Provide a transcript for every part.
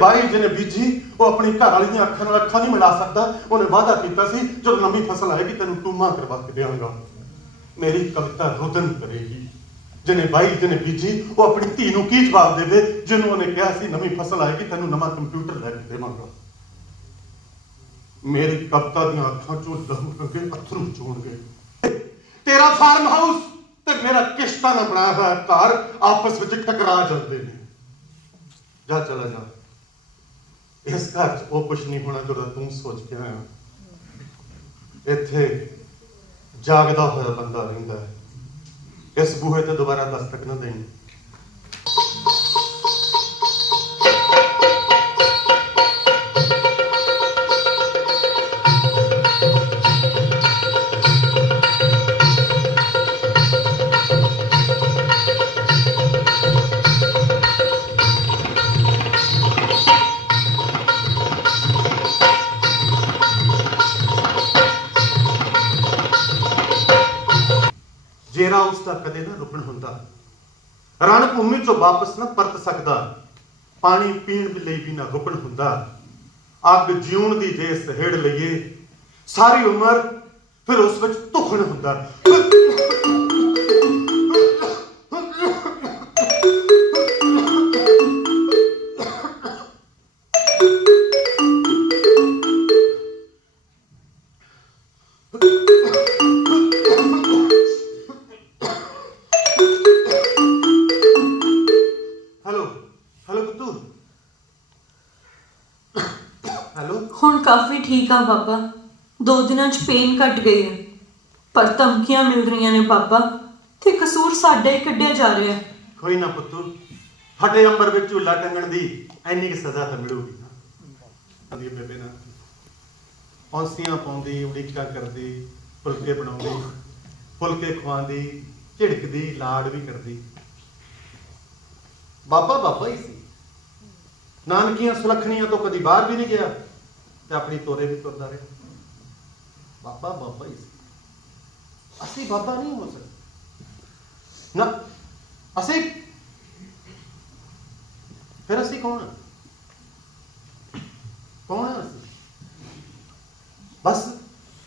ਬਾਈ ਜਿਹਨੇ ਬੀਜੀ, ਉਹ ਆਪਣੀ ਘਰ ਵਾਲੀ ਦੀਆਂ ਅੱਖਾਂ ਨਾਲ ਅੱਖਾਂ ਨਹੀਂ ਮਿਲਾ ਸਕਦਾ। ਉਹਨੇ ਵਾਅਦਾ ਕੀਤਾ ਸੀ, ਜਦੋਂ ਲੰਬੀ ਫਸਲ ਆਏਗੀ, ਤੈਨੂੰ ਟੂਮਾ ਕਰਵਾ ਕੇ ਦੇਵਾਂਗਾ। ਮੇਰੀ ਕਵਿਤਾ ਰੁਦਨ ਕਰੇਗੀ। ਜਿਹਨੇ ਬਾਈ, ਜਿਹਨੇ ਬੀਜੀ, ਉਹ ਆਪਣੀ ਧੀ ਨੂੰ ਕੀ ਜਵਾਬ ਦੇਵੇ? ਜਿਹਨੂੰ ਉਹਨੇ ਕਿਹਾ ਸੀ ਨਵੀਂ ਫਸਲ ਆਏਗੀ, ਤੈਨੂੰ ਨਵਾਂ ਕੰਪਿਊਟਰ ਲੈ ਕੇ ਦੇਵਾਂਗਾ। ਮੇਰੀ ਕਵਿਤਾ ਦੀਆਂ ਅੱਖਾਂ ਚੋਂ ਲਹੂ ਰੰਗੇ ਅਥਰੂ ਚੋਣਗੇ। ਤੇਰਾ ਫਾਰਮ ਹਾਊਸ ਤੇ ਮੇਰਾ ਕਿਸ਼ਤਾਂ ਨਾਲ ਬਣਾਇਆ ਹੋਇਆ ਘਰ ਆਪਸ ਵਿੱਚ ਟਕਰਾ ਜਾਂਦੇ ਨੇ। ਜਾ, ਚਲਾ ਜਾ। ਇਸ ਘਰ 'ਚ ਉਹ ਕੁਛ ਨਹੀਂ ਹੋਣਾ ਜਿਹੜਾ ਤੂੰ ਸੋਚ ਕੇ ਆਇਆ। ਇੱਥੇ ਜਾਗਦਾ ਹੋਇਆ ਬੰਦਾ ਰਹਿੰਦਾ ਹੈ। ਇਸ ਬੂਹੇ ਤੇ ਦੁਬਾਰਾ ਦਸਤਕ ਨਾ ਦੇਣੀ। ਜੇਰਾ ਉਸ ਦਾ ਕਦੇ ਨਾ ਰੁਕਣ ਹੁੰਦਾ। ਰਣ ਭੂਮੀ ਚੋਂ ਵਾਪਸ ਨਾ ਪਰਤ ਸਕਦਾ। ਪਾਣੀ ਪੀਣ ਲਈ ਵੀ ਨਾ ਰੁਕਣ ਹੁੰਦਾ। ਅੱਗ ਜਿਉਣ ਦੀ ਜੇ ਸਹਿੜ ਲਈਏ। ਸਾਰੀ ਉਮਰ ਫਿਰ ਉਸ ਵਿੱਚ ਧੁਖਣ ਹੁੰਦਾ। ਹੈਲੋ ਕੁੱਤੂ ਹੈਲੋ ਹੁਣ ਕਾਫੀ ਠੀਕ ਆ ਬਾਬਾ। ਦੋ ਦਿਨਾਂ 'ਚ ਪੇਨ ਘਟ ਗਈ ਹੈ ਪਰ ਧਮਕੀਆਂ ਮਿਲ ਰਹੀਆਂ ਨੇ ਬਾਬਾ। ਤੇ ਕਸੂਰ ਸਾਡਾ ਹੀ ਕੱਢਿਆ ਜਾ ਰਿਹਾ। ਹੈ ਕੋਈ ਨਾ ਪੁੱਤੂ ਫਟੇ ਅੰਬਰ ਵਿੱਚ ਝੂਲਾ ਟੰਗਣ ਦੀ ਐਨੀ ਕਿ ਸਜ਼ਾ ਤਾਂ ਮਿਲੂਗੀ ਨਾ। ਅਦੀ ਬੇਬੇ ਨਾ ਔਂਸੀਆਂ ਪਾਉਂਦੀ ਉਡੀਕਾਂ ਕਰਦੀ ਫੁਲਕੇ ਬਣਾਉਂਦੀ ਫੁਲਕੇ ਖਵਾਉਂਦੀ ਝਿੜਕਦੀ ਲਾਡ ਵੀ ਕਰਦੀ। ਬਾਬਾ ਬਾਬਾ ਹੀ ਸੀ। ਨਾਨਕੀਆਂ ਸੁਲੱਖਣੀਆਂ ਤੋਂ ਕਦੀ ਬਾਹਰ ਵੀ ਨਹੀਂ ਗਿਆ ਤੇ ਆਪਣੀ ਤੋਰੇ ਵੀ ਤੁਰਦਾ ਰਿਹਾ। ਬਾਬਾ ਬਾਬਾ ਹੀ ਸੀ। ਅਸੀਂ ਬਾਬਾ ਨਹੀਂ ਹੋ ਸਕਦੇ। ਨਾ, ਅਸੀਂ ਫਿਰ ਅਸੀਂ ਕੌਣ ਹਾਂ ਕੌਣ ਹਾਂ ਅਸੀਂ? ਬਸ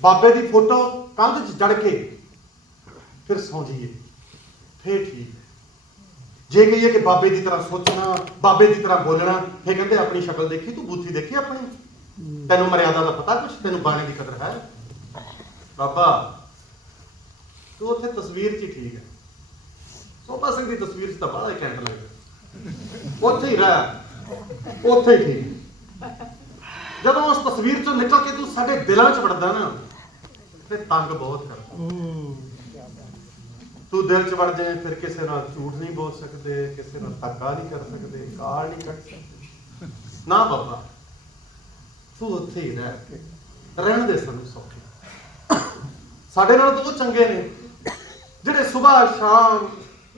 ਬਾਬੇ ਦੀ ਫੋਟੋ ਕੰਧ 'ਚ ਜੜ ਕੇ ਫਿਰ ਸੌਂ ਜਾਈਏ। ਫੇਰ ਠੀਕ। ਜੇ ਕਹੀਏ ਕਿ ਬਾਬੇ ਦੀ ਤਰ੍ਹਾਂ ਸੋਚਣਾ ਬਾਬੇ ਦੀ ਤਰ੍ਹਾਂ ਬੋਲਣਾ ਫੇ ਕਹਿੰਦੇ ਆਪਣੀ ਸ਼ਕਲ ਦੇਖੀ ਤੂੰ ਬੂਥੀ ਦੇਖੀ ਆਪਣੀ? ਤੈਨੂੰ ਮਰਿਆਦਾ ਦਾ ਪਤਾ ਕੁਛ? ਤੈਨੂੰ ਬਾਣੇ ਦੀ ਕਦਰ ਹੈ? ਬਾਬਾ ਤੂੰ ਉੱਥੇ ਤਸਵੀਰ 'ਚ ਠੀਕ ਹੈ। ਸੋਭਾ ਸਿੰਘ ਦੀ ਤਸਵੀਰ 'ਚ ਤਾਂ ਬੜਾ ਘੈਂਟ ਲੱਗਦਾ। ਉੱਥੇ ਹੀ ਰਹਿ। ਉੱਥੇ ਹੀ ਠੀਕ। ਜਦੋਂ ਉਸ ਤਸਵੀਰ 'ਚੋਂ ਨਿਕਲ ਕੇ ਤੂੰ ਸਾਡੇ ਦਿਲਾਂ 'ਚ ਵੜਦਾ ਨਾ ਤੇ ਤੰਗ ਬਹੁਤ ਕਰਦਾ। ਤੂੰ ਦਿਲ 'ਚ ਵੜ ਜਾਏ, ਫਿਰ ਕਿਸੇ ਨਾਲ ਝੂਠ ਨਹੀਂ ਬੋਲ ਸਕਦੇ, ਕਿਸੇ ਨਾਲ ਧੱਕਾ ਨਹੀਂ ਕਰ ਸਕਦੇ ਗਾਲ ਨਹੀਂ ਕੱਢ ਸਕਦੇ। ਨਾ ਬਾਬਾ, ਤੂੰ ਉੱਥੇ ਹੀ ਰਹਿ ਕੇ ਰਹਿਣ ਦੇ ਸਾਨੂੰ ਸੌਖੇ। ਸਾਡੇ ਨਾਲ ਤਾਂ ਉਹ ਚੰਗੇ ਨੇ, ਜਿਹੜੇ ਸਵੇਰ ਸ਼ਾਮ,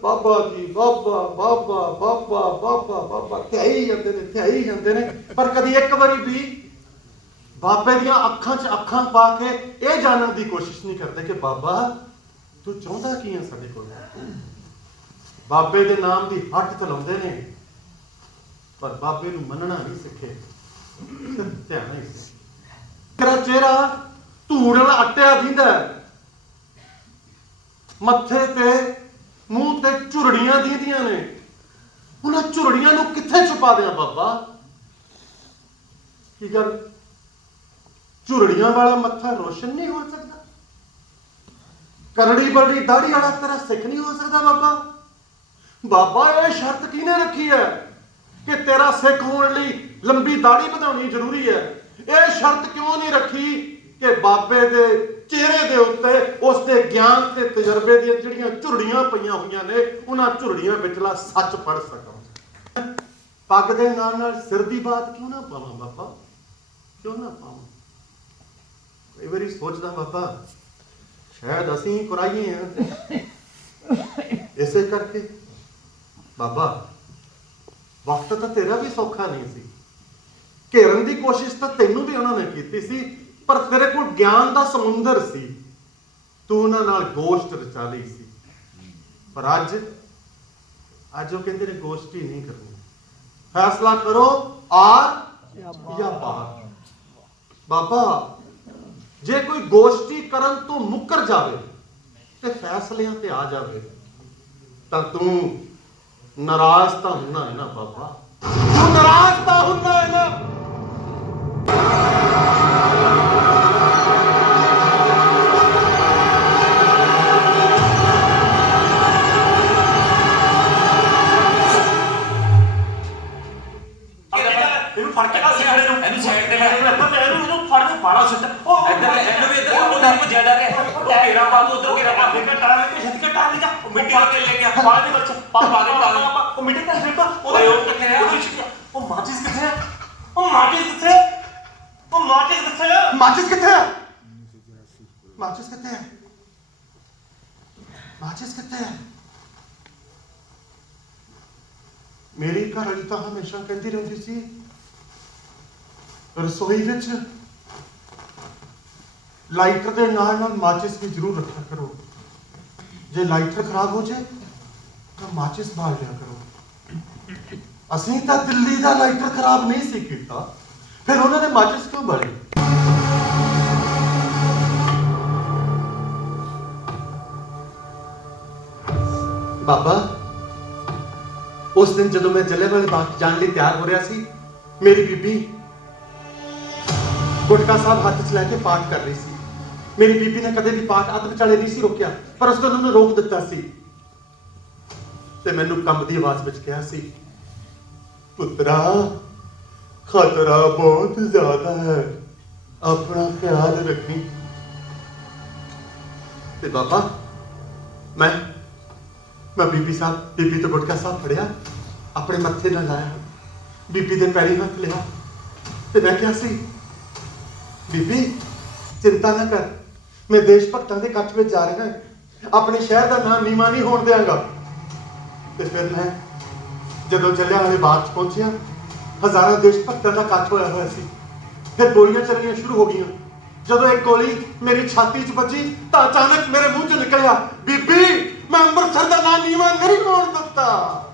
ਬਾਬਾ ਜੀ, ਬਾਬਾ ਬਾਬਾ ਬਾਬਾ ਬਾਬਾ ਬਾਬਾ, ਧਿਆਈ ਜਾਂਦੇ ਨੇ, ਧਿਆਈ ਜਾਂਦੇ ਨੇ, ਪਰ ਕਦੀ ਇੱਕ ਵਾਰੀ ਵੀ ਬਾਬੇ ਦੀਆਂ ਅੱਖਾਂ 'ਚ ਅੱਖਾਂ ਪਾ ਕੇ ਇਹ ਜਾਣਨ ਦੀ ਕੋਸ਼ਿਸ਼ ਨਹੀਂ ਕਰਦੇ ਕਿ ਬਾਬਾ ਤੂੰ ਚਾਹੁੰਦਾ ਕੀ ਹੈ ਸਾਡੇ ਕੋਲ? ਬਾਬੇ ਦੇ ਨਾਮ ਦੀ ਹੱਟ ਚਲਾਉਂਦੇ ਨੇ। ਪਰ ਬਾਬੇ ਨੂੰ ਮੰਨਣਾ ਨਹੀਂ ਸਿੱਖੇ। ਧਿਆਨ ਨਹੀਂ ਸੀ ਤੇਰਾ ਚਿਹਰਾ, ਧੂੜ ਨਾਲ ਅਟਿਆ ਦਿੰਦਾ ਮੱਥੇ ਤੇ, ਮੂੰਹ ਤੇ ਝੁਰੜੀਆਂ ਦੀਦੀਆਂ ਨੇ। ਉਹਨਾਂ ਝੁਰੜੀਆਂ ਨੂੰ ਕਿੱਥੇ ਛੁਪਾ ਦਿਆਂ ਬਾਬਾ? ਕੀ ਗੱਲ? ਝੁਰੜੀਆਂ ਵਾਲਾ ਮੱਥਾ ਰੋਸ਼ਨ ਨਹੀਂ ਹੋ ਸਕਦਾ? ਕਰੜੀ ਬੜੀ ਦਾੜੀ ਵਾਲਾ ਤੇਰਾ ਸਿੱਖ ਨਹੀਂ ਹੋ ਸਕਦਾ ਬਾਬਾ। ਬਾਬਾ, ਇਹ ਸ਼ਰਤ ਕਿਹਨੇ ਰੱਖੀ ਹੈ ਕਿ ਤੇਰਾ ਸਿੱਖ ਹੋਣ ਲਈ ਲੰਬੀ ਦਾੜੀ ਵਧਾਉਣੀ ਜ਼ਰੂਰੀ ਹੈ? ਇਹ ਸ਼ਰਤ ਕਿਉਂ ਨਹੀਂ ਰੱਖੀ ਕਿ ਬਾਬੇ ਦੇ ਚਿਹਰੇ ਦੇ ਉੱਤੇ, ਉਸ ਦੇ ਗਿਆਨ ਤੇ ਤਜਰਬੇ ਦੀਆਂ ਜਿਹੜੀਆਂ ਝੁਰੜੀਆਂ ਪਈਆਂ ਹੋਈਆਂ ਨੇ, ਉਹਨਾਂ ਝੁਰੜੀਆਂ ਵਿਚਲਾ ਸੱਚ ਪੜ ਸਕਾਂ। ਪੱਗ ਦੇ ਨਾਲ ਨਾਲ ਸਿਰ ਦੀ ਬਾਤ ਕਿਉਂ ਨਾ ਪਾਵਾਂ ਬਾਬਾ? ਕਿਉਂ ਨਾ ਪਾਵਾਂ? ਕਈ ਵਾਰੀ ਸੋਚਦਾ ਬਾਬਾ ਸ਼ਾਇਦ ਅਸੀਂ ਹੀ ਕੁਰਾਈਏ ਹਾਂ ਇਸੇ ਕਰਕੇ, ਬਾਬਾ, ਵਕਤ ਤਾਂ ਤੇਰਾ ਵੀ ਸੌਖਾ ਨਹੀਂ ਸੀ। ਘੇਰਨ ਦੀ ਕੋਸ਼ਿਸ਼ ਤਾਂ ਤੈਨੂੰ ਵੀ ਉਹਨਾਂ ਨੇ ਕੀਤੀ ਸੀ, ਪਰ ਤੇਰੇ ਕੋਲ ਗਿਆਨ ਦਾ ਸਮੁੰਦਰ ਸੀ। ਤੂੰ ਉਹਨਾਂ ਨਾਲ ਗੋਸ਼ਟ ਰਚਾ ਲਈ ਸੀ। ਪਰ ਅੱਜ ਅੱਜ ਉਹ ਕਹਿੰਦੇ ਨੇ ਗੋਸ਼ਟੀ ਨਹੀਂ ਕਰਨੀ। ਫੈਸਲਾ ਕਰੋ ਆਰ ਜਾਂ ਬਾਹਰ। ਬਾਬਾ ਜੇ ਕੋਈ ਗੋਸ਼ਟੀ ਕਰਨ ਤੋਂ ਮੁੱਕਰ ਜਾਵੇ ਤੇ ਫੈਸਲਿਆਂ ਤੇ ਆ ਜਾਵੇ, ਤਾਂ ਤੂੰ ਨਾਰਾਜ਼ ਤਾਂ ਹੁੰਨਾ ਹੈ ਨਾ ਬਾਬਾ। ਤੂੰ ਨਾਰਾਜ਼ ਤਾਂ ਹੁੰਨਾ ਹੈ ਨਾ। ਟਾਲੇ ਉਹ ਮਿੱਟੀ ਕੇ ਲੈ ਗਿਆ। ਬਾਹਰ ਦੇ ਬੱਚੇ ਪਾ ਪਾ ਕੇ ਟਾਲੇ ਉਹ ਮਿੱਟੀ ਤੇ ਸਿੱਟ ਓਏ, ਉਹ ਕਿੱਥੇ ਆ? ਉਹ ਮਾਚਿਸ ਕਿੱਥੇ ਆ? ਉਹ ਮਾਚਿਸ ਕਿੱਥੇ ਆ? ਉਹ ਮਾਚਿਸ ਕਿੱਥੇ ਆ? ਮਾਚਿਸ ਕਿੱਥੇ ਹੈ ਮਾਚਿਸ ਕਿੱਥੇ ਹੈ ਮਾਚਿਸ ਕਿੱਥੇ ਹੈ ਮੇਰੀ ਘਰ ਵਾਲੀ ਤਾਂ ਹਮੇਸ਼ਾ ਕਹਿੰਦੀ ਰਹਿੰਦੀ ਸੀ ਰਸੋਈ ਵਿੱਚ ਲਾਈਟਰ ਦੇ ਨਾਲ ਨਾਲ ਮਾਚਿਸ ਵੀ ਜ਼ਰੂਰ ਰੱਖਿਆ ਕਰੋ। ਜੇ ਲਾਈਟਰ ਖਰਾਬ ਹੋ ਜਾਏ ਤਾਂ ਮਾਚਿਸ ਬਾਲ ਲਿਆ ਕਰੋ। ਅਸੀਂ ਤਾਂ ਦਿੱਲੀ ਦਾ ਲਾਈਟਰ ਖਰਾਬ ਨਹੀਂ ਸੀ ਕੀਤਾ। ਫਿਰ ਉਹਨਾਂ ਨੇ ਮਾਚਿਸ ਕਿਉਂ ਬਾਲੀ ਬਾਬਾ, ਉਸ ਦਿਨ ਜਦੋਂ ਮੈਂ ਜਲਿਆਂਵਾਲੇ ਬਾਗ ਜਾਣ ਲਈ ਤਿਆਰ ਹੋ ਰਿਹਾ ਸੀ, ਮੇਰੀ ਬੀਬੀ ਗੁਟਕਾ ਸਾਹਿਬ ਹੱਥ 'ਚ ਲੈ ਕੇ ਪਾਠ ਕਰ ਰਹੀ ਸੀ। ਮੇਰੀ ਬੀਬੀ ਨੇ ਕਦੇ ਵੀ ਪਾਠ ਅੱਧ ਵਿਚਾਲੇ ਨਹੀਂ ਸੀ ਰੋਕਿਆ, ਪਰ ਉਸ ਦਿਨ ਉਹਨੇ ਰੋਕ ਦਿੱਤਾ ਸੀ। ਤੇ ਮੈਨੂੰ ਕੰਬ ਦੀ ਆਵਾਜ਼ ਵਿੱਚ ਕਿਹਾ ਸੀ, ਪੁੱਤਰਾ, ਖਤਰਾ ਬਹੁਤ ਜ਼ਿਆਦਾ ਹੈ। ਆਪਣਾ ਖਿਆਲ ਰੱਖੀ। ਤੇ ਬਾਬਾ, ਮੈਂ ਮੈਂ ਬੀਬੀ ਸਾਹਿਬ, ਬੀਬੀ ਤੋਂ ਗੁਟਕਾ ਸਾਹਿਬ ਫੜਿਆ, ਆਪਣੇ ਮੱਥੇ ਨਾਲ ਲਾਇਆ। ਬੀਬੀ ਦੇ ਪੈਰੀ ਹੱਥ ਲਿਆ। ਤੇ ਮੈਂ ਕਿਹਾ ਸੀ, ਬੀਬੀ, ਚਿੰਤਾ ਨਾ ਕਰ। ਮੈਂ ਦੇਸ਼ ਭਗਤਾਂ ਦੇ ਇਕੱਠ ਵਿੱਚ ਜਾ ਰਿਹਾ ਆਪਣੇ ਸ਼ਹਿਰ ਦਾ ਨਾਮ ਨੀਮਾ ਨਹੀਂ ਹੋਣ ਦਿਆਂਗਾ। ਤੇ ਫਿਰ ਮੈਂ ਜਦੋਂ ਜਲਿਆਂਵਾਲੇ ਬਾਗ 'ਚ ਪਹੁੰਚਿਆ, ਹਜ਼ਾਰਾਂ ਦੇਸ਼ ਭਗਤਾਂ ਦਾ ਇਕੱਠ ਹੋਇਆ ਹੋਇਆ ਸੀ। ਫਿਰ ਗੋਲੀਆਂ ਚੱਲਣੀਆਂ ਸ਼ੁਰੂ ਹੋ ਗਈਆਂ। ਜਦੋਂ ਇੱਕ ਗੋਲੀ ਮੇਰੀ ਛਾਤੀ 'ਚ ਵੱਜੀ, ਤਾਂ ਅਚਾਨਕ ਮੇਰੇ ਮੂੰਹ 'ਚ ਨਿਕਲਿਆ, ਬੀਬੀ, ਮੈਂ ਅੰਮ੍ਰਿਤਸਰ ਦਾ ਨਾਂ ਨੀਵਾ ਨਹੀਂ ਹੋਣ ਦਿੱਤਾ।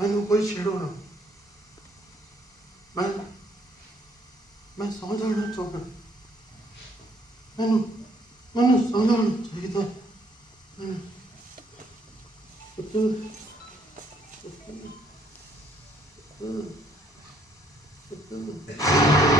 ਮੈਨੂੰ ਕੋਈ ਛੇੜੋ ਨਾ ਮੈਂ ਮੈਂ ਸੌ ਜਾਣਾ ਚਾਹੁੰਦਾ ਮੈਨੂੰ ਮੈਨੂੰ ਸੌ ਜਾਣਾ ਚਾਹੀਦਾ ਮੈਨੂੰ ਸੁੱਤੇ ਸਾਹਿਬ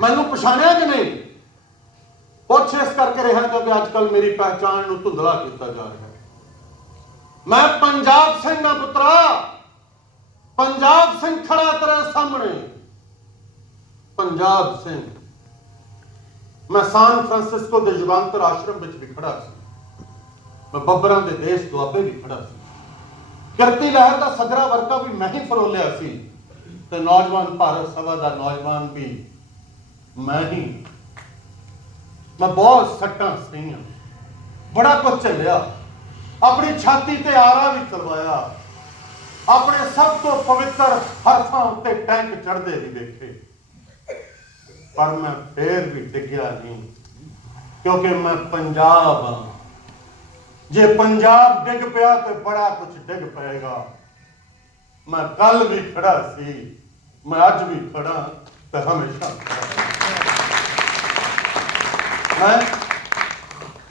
ਮੈਨੂੰ ਪਛਾਣਿਆ ਕਿ ਨਹੀਂ? ਪੁੱਛ ਇਸ ਕਰਕੇ ਰਿਹਾ ਕਿਉਂਕਿ ਅੱਜ ਕੱਲ ਮੇਰੀ ਪਹਿਚਾਣ ਨੂੰ ਧੁੰਦਲਾ ਕੀਤਾ ਜਾ ਰਿਹਾ ਮੈਂ ਪੰਜਾਬ ਸਿੰਘ ਦਾ ਪੁੱਤਰਾ ਪੰਜਾਬ ਸਿੰਘ ਖੜਾ ਤੇਰੇ ਸਾਹਮਣੇ। ਪੰਜਾਬ ਸਿੰਘ। ਮੈਂ ਸਾਨ ਫਰਾਂਸਿਸਕੋ ਦੇ ਯੁਗਾਂਤਰ ਆਸ਼ਰਮ ਵਿੱਚ ਵੀ ਖੜਾ ਸੀ। ਮੈਂ ਬੱਬਰਾਂ ਦੇ ਦੇਸ਼ ਦੁਆਬੇ ਵੀ ਖੜਾ ਸੀ। ਕਿਰਤੀ ਲਹਿਰ ਦਾ ਸਗਰਾ ਵਰਕਾ ਵੀ ਮੈਂ ਹੀ ਫਰੋਲਿਆ ਸੀ। ਤੇ ਨੌਜਵਾਨ ਭਾਰਤ ਸਭਾ ਦਾ ਨੌਜਵਾਨ ਵੀ ਮੈਂ ਹੀ ਮੈਂ ਬਹੁਤ ਸੱਟਾਂ ਸਹੀਆਂ ਬੜਾ ਕੁਝ ਝੱਲਿਆ ਆਪਣੀ ਛਾਤੀ ਤੇ ਆਰਾ ਵੀ ਚਲਵਾਇਆ ਆਪਣੇ ਸਭ ਤੋਂ ਪਵਿੱਤਰ ਹਰਫਾਂ ਉੱਤੇ ਟੈਂਕ ਚੜਦੇ ਵੀ ਦੇਖੇ। ਪਰ ਮੈਂ ਫੇਰ ਵੀ ਡਿੱਗਿਆ ਨਹੀਂ, ਕਿਉਂਕਿ ਮੈਂ ਪੰਜਾਬ ਹਾਂ। ਜੇ ਪੰਜਾਬ ਡਿੱਗ ਪਿਆ ਤੇ ਬੜਾ ਕੁਝ ਡਿੱਗ ਪਏਗਾ। ਮੈਂ ਕੱਲ ਵੀ ਖੜਾ ਸੀ। ਮੈਂ ਅੱਜ ਵੀ ਖੜਾ ਤੇ ਹਮੇਸ਼ਾ ਮੈਂ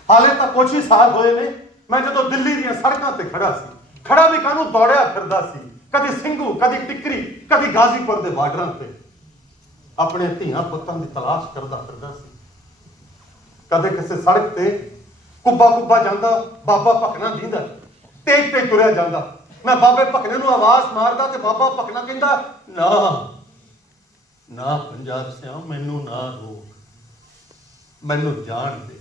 ਹਾਲੇ ਤਾਂ ਕੁਛ ਹੀ ਸਾਲ ਹੋਏ ਨੇ, ਮੈਂ ਜਦੋਂ ਦਿੱਲੀ ਦੀਆਂ ਸੜਕਾਂ ਤੇ ਖੜਾ ਸੀ ਖੜਾ ਵੀ ਕਾਹਨੂੰ ਦੌੜਿਆ ਫਿਰਦਾ ਸੀ? ਕਦੀ ਸਿੰਘੂ, ਕਦੀ ਟਿਕਰੀ, ਕਦੀ ਗਾਜ਼ੀਪੁਰ ਦੇ ਬਾਰਡਰਾਂ ਤੇ। ਆਪਣੇ ਧੀਆਂ ਪੁੱਤਾਂ ਦੀ ਤਲਾਸ਼ ਕਰਦਾ ਫਿਰਦਾ ਸੀ। ਕਦੇ ਕਿਸੇ ਸੜਕ ਤੇ ਕੁੱਬਾ ਕੁੱਬਾ ਜਾਂਦਾ, ਬਾਬਾ ਭਕਨਾ ਦੀਂਦਾ, ਤੇਜ ਤੇ ਤੁਰਿਆ ਜਾਂਦਾ। ਮੈਂ ਬਾਬੇ ਭਕਨੇ ਨੂੰ ਆਵਾਜ਼ ਮਾਰਦਾ ਤੇ ਬਾਬਾ ਭਕਨਾ ਕਹਿੰਦਾ, ਨਾ ਨਾ ਪੰਜਾਬ ਸਿਆ ਮੈਨੂੰ ਨਾ ਰੋਕ। ਮੈਨੂੰ ਜਾਣ ਦੇ।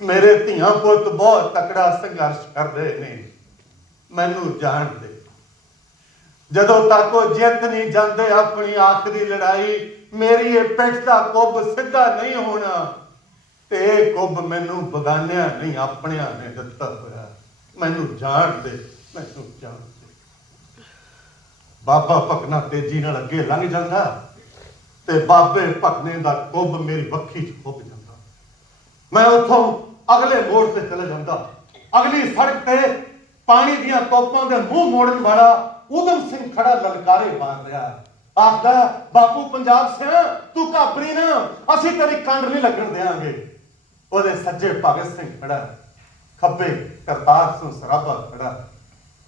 ਮੇਰੇ ਧੀਆਂ ਪੁੱਤ ਬਹੁਤ ਤਕੜਾ ਸੰਘਰਸ਼ ਕਰ ਰਹੇ ਨੇ। ਮੈਨੂੰ ਜਾਣ ਦੇ। ਜਦੋਂ ਤੱਕ ਉਹ ਜਿੱਤ ਨਹੀਂ ਜਾਂਦੇ, ਆਪਣੀ ਆਖਰੀ ਲੜਾਈ, ਮੇਰੀ ਇਹ ਪਿੱਠ ਦਾ ਕੁੱਬ ਸਿੱਧਾ ਨਹੀਂ ਹੋਣਾ। ਤੇ ਇਹ ਕੁੱਬ ਮੈਨੂੰ ਬਗਾਨਿਆਂ ਨਹੀਂ, ਆਪਣਿਆਂ ਨੇ ਦਿੱਤਾ ਹੋਇਆ। ਮੈਨੂੰ ਜਾਣ ਦੇ, ਮੈਨੂੰ ਜਾਣ ਦੇ। ਬਾਬਾ ਭਕਨਾ ਤੇਜ਼ੀ ਨਾਲ ਅੱਗੇ ਲੰਘ ਜਾਂਦਾ। ਤੇ ਬਾਬੇ ਭਕਨੇ ਦਾ ਕੁੱਬ ਮੇਰੀ ਵੱਖੀ 'ਚ ਖੁੱਭ ਜਾਂਦਾ। ਮੈਂ ਉੱਥੋਂ ਅਗਲੇ ਮੋੜ ਤੇ ਚਲੇ ਜਾਂਦਾ। ਅਗਲੀ ਸੜਕ ਤੇ ਪਾਣੀ ਦੀਆਂ ਕੋਪਾਂ ਦੇ ਮੂੰਹ ਮੋੜਨ ਵਾਲਾ ਉਦਮ ਸਿੰਘ ਖੜਾ ਲਲਕਾਰੇ ਮਾਰ ਰਿਹਾ ਆਖਦਾ, ਬਾਪੂ ਪੰਜਾਬ ਸਿਆ, ਤੂੰ ਘਾਬਰੀ ਨਾ, ਅਸੀਂ ਤੇਰੀ ਕੰਡ ਨਹੀਂ ਲੱਗਣ ਦੇਾਂਗੇ ਉਹਦੇ ਸੱਜੇ ਭਗਤ ਸਿੰਘ ਖੜਾ ਖੱਬੇ ਕਰਤਾਰ ਸਿੰਘ ਸਰਾਭਾ ਖੜਾ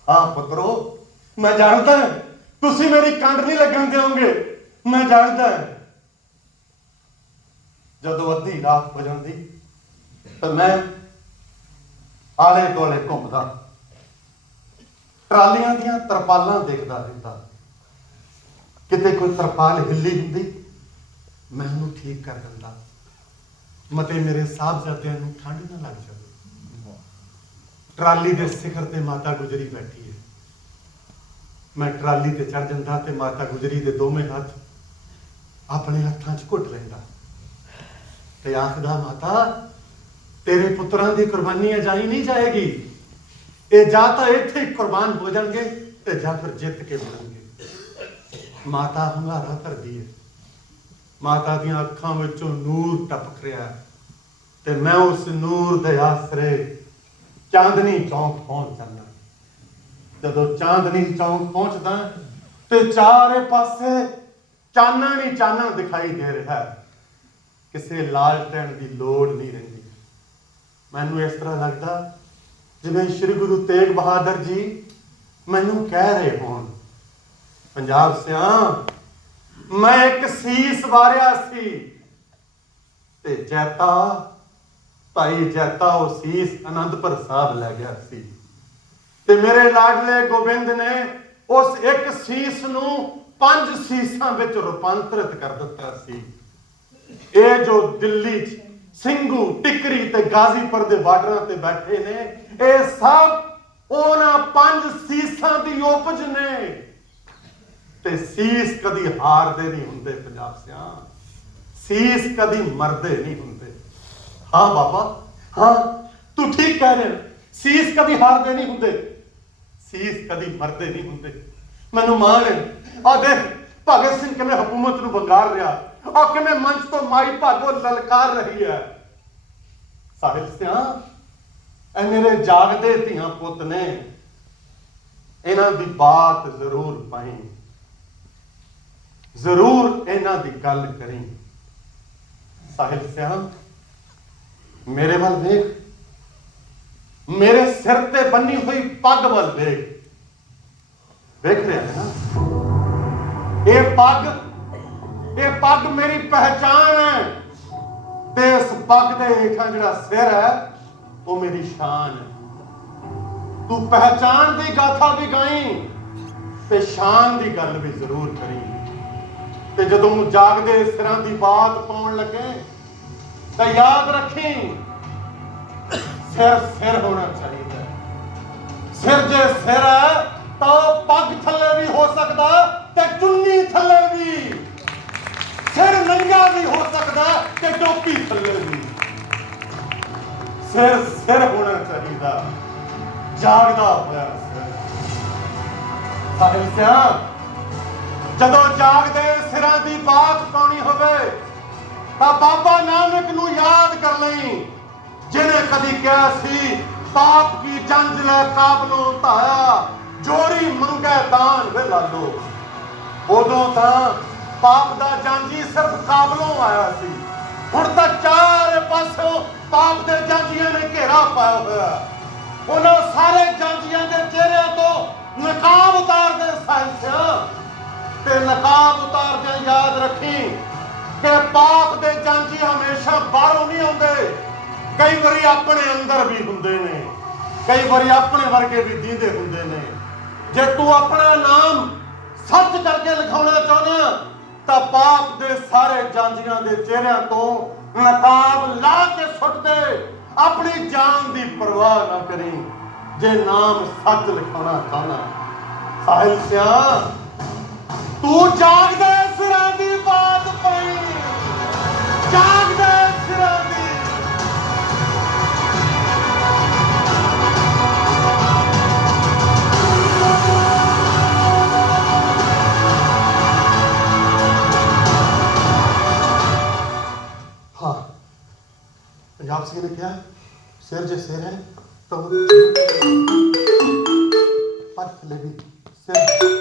ਹਾਂ। ਪੁੱਤਰੋ, ਮੈਂ ਜਾਣਦਾ ਤੁਸੀਂ ਮੇਰੀ ਕੰਡ ਨਹੀਂ ਲੱਗਣ ਦਿਓਗੇ। ਮੈਂ ਜਾਣਦਾ ਜਦੋਂ ਅੱਧੀ ਰਾਤ ਹੋ ਜਾਂਦੀ, ਤਾਂ ਮੈਂ ਆਲੇ ਦੁਆਲੇ ਘੁੰਮਦਾ। ਟਰਾਲੀਆਂ ਦੀਆਂ ਤਰਪਾਲਾਂ ਦੇਖਦਾ ਰਹਿੰਦਾ। ਕਿਤੇ ਕੋਈ ਤਰਪਾਲ ਹਿੱਲੀ ਹੁੰਦੀ, ਮੈਂ ਉਹਨੂੰ ਠੀਕ ਕਰ ਦਿੰਦਾ। ਮਤੇ ਮੇਰੇ ਸਾਹਿਬਜ਼ਾਦਿਆਂ ਨੂੰ ਠੰਡ ਨਾ ਲੱਗ ਜਾਵੇ। ਟਰਾਲੀ ਦੇ ਸਿਖਰ ਤੇ ਮਾਤਾ ਗੁਜਰੀ ਬੈਠੀ ਹੈ। ਮੈਂ ਟਰਾਲੀ ਤੇ ਚੜ ਜਾਂਦਾ ਤੇ ਮਾਤਾ ਗੁਜਰੀ ਦੇ ਦੋਵੇਂ ਹੱਥ ਆਪਣੇ ਹੱਥਾਂ 'ਚ ਘੁੱਟ ਲੈਂਦਾ। ਤੇ ਆਖਦਾ, ਮਾਤਾ, ਤੇਰੇ ਪੁੱਤਰਾਂ ਦੀ ਕੁਰਬਾਨੀ ਅਜਾਈ ਨਹੀਂ ਜਾਏਗੀ। ਇਹ ਜਾਂ ਤਾਂ ਇੱਥੇ ਹੀ ਕੁਰਬਾਨ ਹੋ ਜਾਣਗੇ ਤੇ ਜਾਂ ਫਿਰ ਜਿੱਤ ਕੇ ਮਰਨਗੇ। ਮਾਤਾ ਹੰਗਾਰਾ ਕਰਦੀ ਹੈ। ਮਾਤਾ ਦੀਆਂ ਅੱਖਾਂ ਵਿੱਚੋਂ ਨੂਰ ਟਪਕ ਰਿਹਾ ਤੇ ਮੈਂ ਉਸ ਨੂਰ ਦੇ ਆਸਰੇ ਚਾਂਦਨੀ ਚੌਂਕ ਪਹੁੰਚ ਜਾਂਦਾ। ਜਦੋਂ ਚਾਂਦਨੀ ਚੌਂਕ ਪਹੁੰਚਦਾ ਤੇ ਚਾਰੇ ਪਾਸੇ ਚਾਨਣ ਹੀ ਚਾਨਣ ਦਿਖਾਈ ਦੇ ਰਿਹਾ ਹੈ। ਕਿਸੇ ਲਾਲਟੈਨ ਦੀ ਲੋੜ ਨਹੀਂ ਰਹਿੰਦੀ। ਮੈਨੂੰ ਇਸ ਤਰ੍ਹਾਂ ਲੱਗਦਾ, ਜਿਵੇਂ ਸ੍ਰੀ ਗੁਰੂ ਤੇਗ ਬਹਾਦਰ ਜੀ ਮੈਨੂੰ ਕਹਿ ਰਹੇ ਹੋਣ। ਪੰਜਾਬ ਸਿਆ ਮੈਂ ਇੱਕ ਸੀਸ ਵਾਰਿਆ ਸੀ ਤੇ ਜੈਤਾ, ਭਾਈ ਜੈਤਾ ਉਹ ਸੀਸ ਅਨੰਦਪੁਰ ਸਾਹਿਬ ਲੈ ਗਿਆ ਸੀ। ਤੇ ਮੇਰੇ ਲਾਡਲੇ ਗੋਬਿੰਦ ਨੇ ਉਸ ਇੱਕ ਸੀਸ ਨੂੰ ਪੰਜ ਸੀਸਾਂ ਵਿੱਚ ਰੂਪਾਂਤਰਿਤ ਕਰ ਦਿੱਤਾ ਸੀ। ਇਹ ਜੋ ਦਿੱਲੀ 'ਚ ਸਿੰਘੂ, ਟਿਕਰੀ ਤੇ ਗਾਜ਼ੀਪੁਰ ਦੇ ਬਾਰਡਰਾਂ ਤੇ ਬੈਠੇ ਨੇ, ਇਹ ਸਭ ਉਹਨਾਂ ਪੰਜ ਸੀਸਾਂ ਦੀ ਉਪਜ ਨੇ। ਤੇ ਸੀਸ ਕਦੀ ਹਾਰਦੇ ਨਹੀਂ ਹੁੰਦੇ ਪੰਜਾਬ ਸਿਆਂ ਸੀਸ ਕਦੀ ਮਰਦੇ ਨਹੀਂ ਹੁੰਦੇ। ਹਾਂ ਬਾਬਾ, ਹਾਂ, ਤੂੰ ਠੀਕ ਕਹਿ ਰਿਹਾ। ਸੀਸ ਕਦੀ ਹਾਰਦੇ ਨਹੀਂ ਹੁੰਦੇ। ਸੀਸ ਕਦੀ ਮਰਦੇ ਨਹੀਂ ਹੁੰਦੇ। ਮੈਨੂੰ ਮਾਣ ਹੈ ਆ ਦੇਖ ਭਗਤ ਸਿੰਘ ਕਿਵੇਂ ਹਕੂਮਤ ਨੂੰ ਵੰਗਾਰ ਰਿਹਾ। ਆ ਕਿਵੇਂ ਮੰਚ ਤੋਂ ਮਾਈ ਭਾਗੋ ਲਲਕਾਰ ਰਹੀ ਹੈ। ਸਾਹਿਲ ਸਿਆ, ਇਹ ਮੇਰੇ ਜਾਗਦੇ ਧੀਆਂ ਪੁੱਤ ਨੇ। ਇਹਨਾਂ ਦੀ ਬਾਤ ਜ਼ਰੂਰ ਪਾਈ। ਜ਼ਰੂਰ ਇਹਨਾਂ ਦੀ ਗੱਲ ਕਰੀ। ਸਾਹਿਲ ਸਿਆ, ਮੇਰੇ ਵੱਲ ਵੇਖ। ਮੇਰੇ ਸਿਰ ਤੇ ਬੰਨੀ ਹੋਈ ਪੱਗ ਵੱਲ ਵੇਖ। ਵੇਖ ਰਿਹਾ ਨਾ। ਇਹ ਪੱਗ ਇਹ ਪੱਗ ਮੇਰੀ ਪਹਿਚਾਣ ਹੈ। ਤੇ ਇਸ ਪੱਗ ਦੇ ਹੇਠਾਂ ਜਿਹੜਾ ਸਿਰ ਹੈ, ਉਹ ਮੇਰੀ ਸ਼ਾਨ ਹੈ। ਤੂੰ ਪਹਿਚਾਣ ਦੀ ਗਾਥਾ ਵੀ ਗਾਈ, ਤੇ ਸ਼ਾਨ ਦੀ ਗੱਲ ਵੀ ਜ਼ਰੂਰ ਕਰੀ। ਤੇ ਜਦੋਂ ਜਾਗਦੇ ਸਿਰਾਂ ਦੀ ਬਾਤ ਪਾਉਣ ਲੱਗੇ, ਤਾਂ ਯਾਦ ਰੱਖੀ, ਸਿਰ ਸਿਰ ਹੋਣਾ ਚਾਹੀਦਾ। ਸਿਰ ਜੇ ਸਿਰ ਹੈ ਤਾਂ ਉਹ ਪੱਗ ਥੱਲੇ ਵੀ ਹੋ ਸਕਦਾ ਤੇ ਚੁੰਨੀ ਥੱਲੇ ਵੀ। ਸਿਰ ਨੰਗਾ ਵੀ ਹੋ ਸਕਦਾ ਤੇ ਟੋਪੀ ਥੱਲੇ ਵੀ। ਸਿਰ ਸਿਰ ਹੋਣਾ ਚਾਹੀਦਾ। ਜਾਗਦਾ ਹੋਇਆ ਸਿਰ। ਸਾਹਿਲ ਸਿਆ, ਜਦੋਂ ਜਾਗਦੇ ਸਿਰਾਂ ਦੀ ਬਾਤ ਪਾਉਣੀ ਹੋਵੇ, ਤਾਂ ਬਾਬਾ ਨਾਨਕ ਨੂੰ ਯਾਦ ਕਰ ਲਈ। ਜਿਹਨੇ ਕਦੀ ਕਿਹਾ ਸੀ, ਪਾਪ ਕੀ ਜੰਜ ਲੈ ਕਾਬਲੋਂ ਧਾਇਆ। ਜੋਰੀ ਮੰਗੈ ਦਾਨ ਵੇ ਲਾਲੋ। ਉਦੋਂ ਤਾਂ ਪਾਪ ਦਾ ਜਾਂਜੀ ਸਿਰਫ ਕਾਬਲੋਂ ਆਇਆ ਸੀ। ਹੁਣ ਤਾਂ ਚਾਰੇ ਪਾਸੋਂ ਪਾਪ ਦੇ ਜਾਂਜੀਆਂ ਨੇ ਘੇਰਾ ਪਾਇਆ ਹੋਇਆ। ਉਹਨਾਂ ਸਾਰੇ ਜਾਂਜੀਆਂ ਦੇ ਚਿਹਰਿਆਂ ਤੋਂ ਨਕਾਬ ਉਤਾਰ ਦੇ ਸਾਇੰਸਿਆ ਤੇ ਨਕਾਬ ਉਤਾਰਦਿਆਂ ਯਾਦ ਰੱਖੀ ਕਿ ਪਾਪ ਦੇ ਜਾਂਜੀ ਹਮੇਸ਼ਾ ਬਾਹਰੋਂ ਨਹੀਂ ਆਉਂਦੇ। ਕਈ ਵਾਰੀ ਆਪਣੇ ਅੰਦਰ ਵੀ ਹੁੰਦੇ ਨੇ। ਕਈ ਵਾਰੀ ਆਪਣੇ ਵਰਗੇ ਵੀ ਦੀਂਦੇ ਹੁੰਦੇ ਨੇ। ਜੇ ਤੂੰ ਆਪਣਾ ਨਾਮ ਸੱਚ ਕਰਕੇ ਲਿਖਾਉਣਾ ਚਾਹੁੰਦਾ ਤਾਂ ਪਾਪ ਦੇ ਸਾਰੇ ਜਾਂਜੀਆਂ ਦੇ ਚਿਹਰਿਆਂ ਤੋਂ ਨਕਾਬ ਲਾ ਕੇ ਸੁੱਟ ਦੇ। ਆਪਣੀ ਜਾਨ ਦੀ ਪਰਵਾਹ ਨਾ ਕਰੀ। ਜੇ ਨਾਮ ਸੱਚ ਲਿਖਾਉਣਾ ਚਾਹੁੰਦਾ ਸਾਹਿਲ ਸਿਆ, ਤੂੰ ਜਾਗਦੇ ਸਿਰਾਂ ਦੀ ਬਾਤ ਪਈ। ਜਾਗਦੇ ਸਿਰ ਜੇ ਸਿਰ ਹੈ ਤਾਂ ਉਹ ਲੈ ਵੀ ਸਿਰ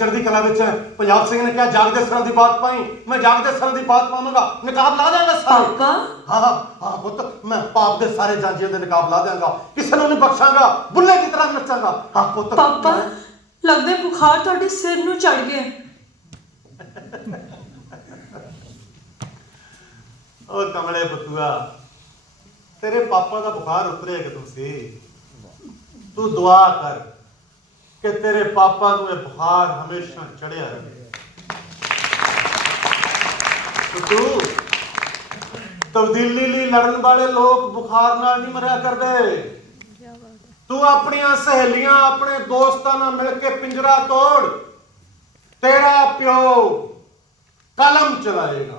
ਚੜ੍ਹਦੀ ਕਲਾ ਵਿੱਚ ਹਾਂ। ਪੰਜਾਬ ਸਿੰਘ ਨੇ ਕਿਹਾ ਜਾਗਦੇ ਸਿਰਾਂ ਦੀ ਬਾਤ ਪਾਈ। ਮੈਂ ਜਾਗਦੇ ਸਿਰਾਂ ਦੀ ਬਾਤ ਪਾਵਾਂਗਾ। ਨਕਾਬ ਲਾ ਦਿਆਂਗਾ ਸਾਰੇ। ਪਾਪਾ? ਹਾਂ ਹਾਂ ਹਾਂ ਪੁੱਤ ਮੈਂ ਪਾਪ ਦੇ ਸਾਰੇ ਜਾਂਜੀਆਂ ਦੇ ਨਕਾਬ ਲਾ ਦਿਆਂਗਾ। ਕਿਸੇ ਨੂੰ ਨਹੀਂ ਬਖਸ਼ਾਂਗਾ। ਬੁੱਲੇ ਦੀ ਤਰ੍ਹਾਂ ਨੱਚਾਂਗਾ। ਹਾਂ ਪੁੱਤ। ਪਾਪਾ ਲੱਗਦਾ ਹੈ ਬੁਖਾਰ ਤੁਹਾਡੇ ਸਿਰ ਨੂੰ ਚੜ ਗਿਆ। ਹੈ। ਉਹ ਕਮਲੇ ਬਤੂਆ ਤੇਰੇ ਪਾਪਾ ਦਾ ਬੁਖਾਰ ਉਤਰਿਆ ਕਦੋਂ ਸੀ ਤੂੰ ਦੁਆ ਕਰ। ਕਿ ਤੇਰੇ ਪਾਪਾ ਨੂੰ ਇਹ ਬੁਖਾਰ ਹਮੇਸ਼ਾ ਚੜਿਆ ਰਹੇ। ਤੂੰ ਤਬਦੀਲੀ ਲਈ ਲੜਨ ਵਾਲੇ ਲੋਕ ਬੁਖਾਰ ਨਾਲ ਨਹੀਂ ਮਰਿਆ ਕਰਦੇ। ਤੂੰ ਆਪਣੀਆਂ ਸਹੇਲੀਆਂ, ਆਪਣੇ ਦੋਸਤਾਂ ਨਾਲ ਮਿਲ ਕੇ ਪਿੰਜਰਾ ਤੋੜ। ਤੇਰਾ ਪਿਓ ਕਲਮ ਚਲਾਏਗਾ।